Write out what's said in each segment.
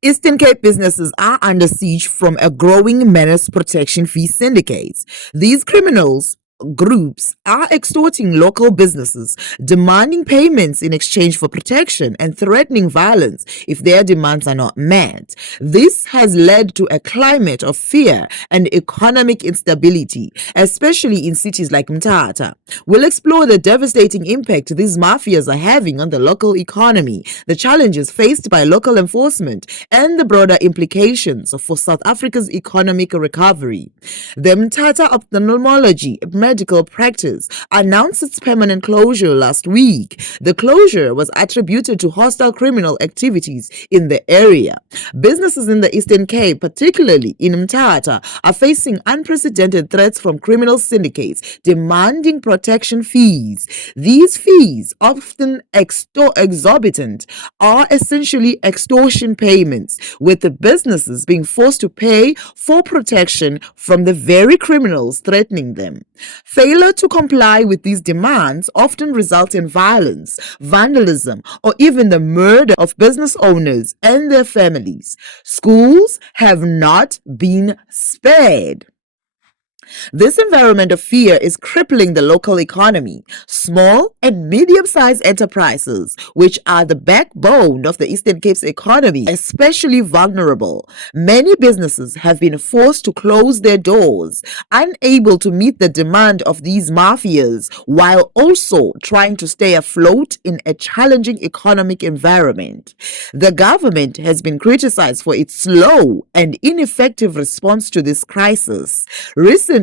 Eastern Cape businesses are under siege from a growing menace protection fee syndicates. These criminals groups are extorting local businesses, demanding payments in exchange for protection and threatening violence if their demands are not met. This has led to a climate of fear and economic instability, especially in cities like Umtata. We'll explore the devastating impact these mafias are having on the local economy, the challenges faced by local enforcement, and the broader implications for South Africa's economic recovery. The Umtata Ophthalmology Medical Practice announced its permanent closure last week. The closure was attributed to hostile criminal activities in the area. Businesses in the Eastern Cape, particularly in Umtata, are facing unprecedented threats from criminal syndicates demanding protection fees. These fees, often exorbitant, are essentially extortion payments, with the businesses being forced to pay for protection from the very criminals threatening them. Failure to comply with these demands often results in violence, vandalism, or even the murder of business owners and their families. Schools have not been spared. This environment of fear is crippling the local economy. Small and medium-sized enterprises, which are the backbone of the Eastern Cape's economy, especially vulnerable. Many businesses have been forced to close their doors, unable to meet the demand of these mafias, while also trying to stay afloat in a challenging economic environment. The government has been criticized for its slow and ineffective response to this crisis. Recently,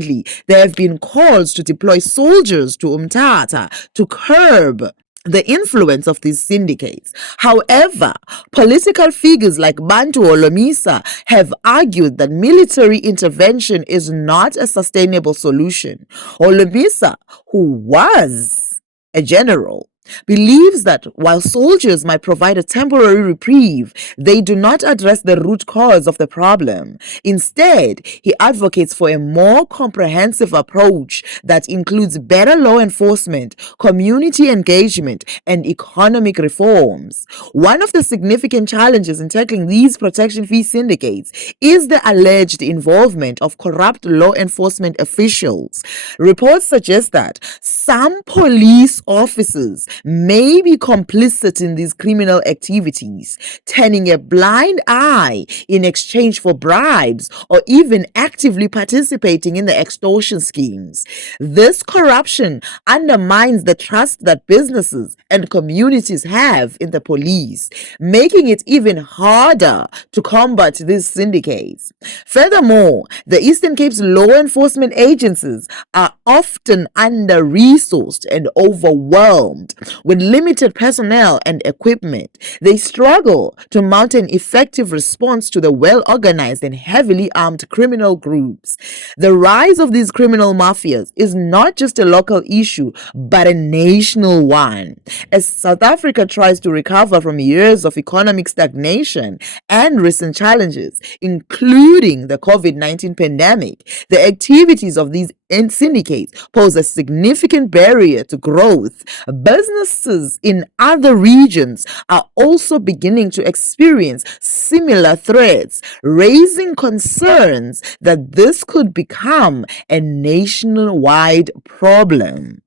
there have been calls to deploy soldiers to Umtata to curb the influence of these syndicates. However, political figures like Bantu Olomisa have argued that military intervention is not a sustainable solution. Olomisa, who was a general, believes that while soldiers might provide a temporary reprieve, they do not address the root cause of the problem. Instead, he advocates for a more comprehensive approach that includes better law enforcement, community engagement, and economic reforms. One of the significant challenges in tackling these protection fee syndicates is the alleged involvement of corrupt law enforcement officials. Reports suggest that some police officers may be complicit in these criminal activities, turning a blind eye in exchange for bribes or even actively participating in the extortion schemes. This corruption undermines the trust that businesses and communities have in the police, making it even harder to combat these syndicates. Furthermore, the Eastern Cape's law enforcement agencies are often under-resourced and overwhelmed. With limited personnel and equipment, they struggle to mount an effective response to the well-organized and heavily armed criminal groups. The rise of these criminal mafias is not just a local issue, but a national one. As South Africa tries to recover from years of economic stagnation and recent challenges, including the COVID-19 pandemic, the activities of these syndicates pose a significant barrier to growth. Businesses in other regions are also beginning to experience similar threats, raising concerns that this could become a nationwide problem.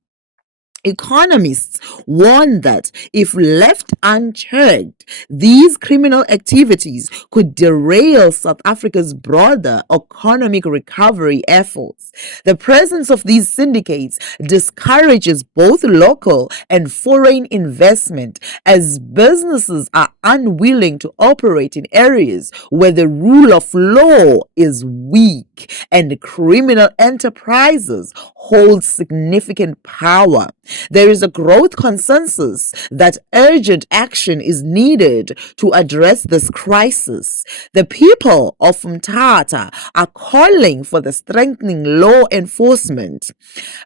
Economists warn that if left unchecked, these criminal activities could derail South Africa's broader economic recovery efforts. The presence of these syndicates discourages both local and foreign investment, as businesses are unwilling to operate in areas where the rule of law is weak and criminal enterprises hold significant power. There is a growth consensus that urgent action is needed to address this crisis. The people of Umtata are calling for the strengthening law enforcement,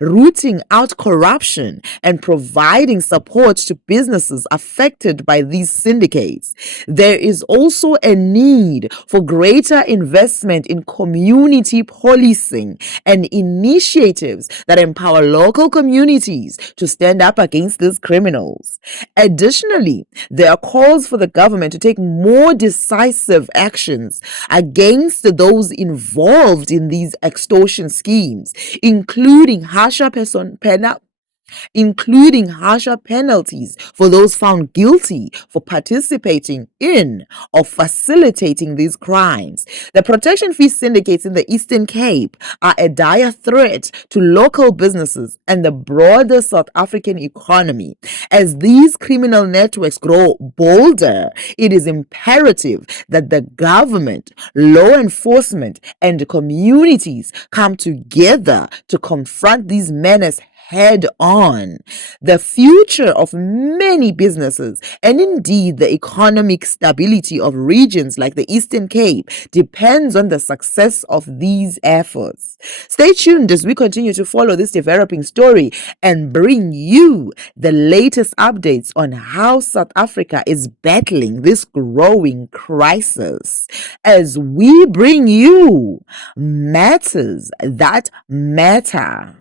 rooting out corruption, and providing support to businesses affected by these syndicates. There is also a need for greater investment in community community policing, and initiatives that empower local communities to stand up against these criminals. Additionally, there are calls for the government to take more decisive actions against those involved in these extortion schemes, including harsher penalties for those found guilty for participating in or facilitating these crimes. The protection fee syndicates in the Eastern Cape are a dire threat to local businesses and the broader South African economy. As these criminal networks grow bolder, it is imperative that the government, law enforcement, and communities come together to confront these menaces head on. The future of many businesses and indeed the economic stability of regions like the Eastern Cape depends on the success of these efforts. Stay tuned as we continue to follow this developing story and bring you the latest updates on how South Africa is battling this growing crisis as we bring you matters that matter.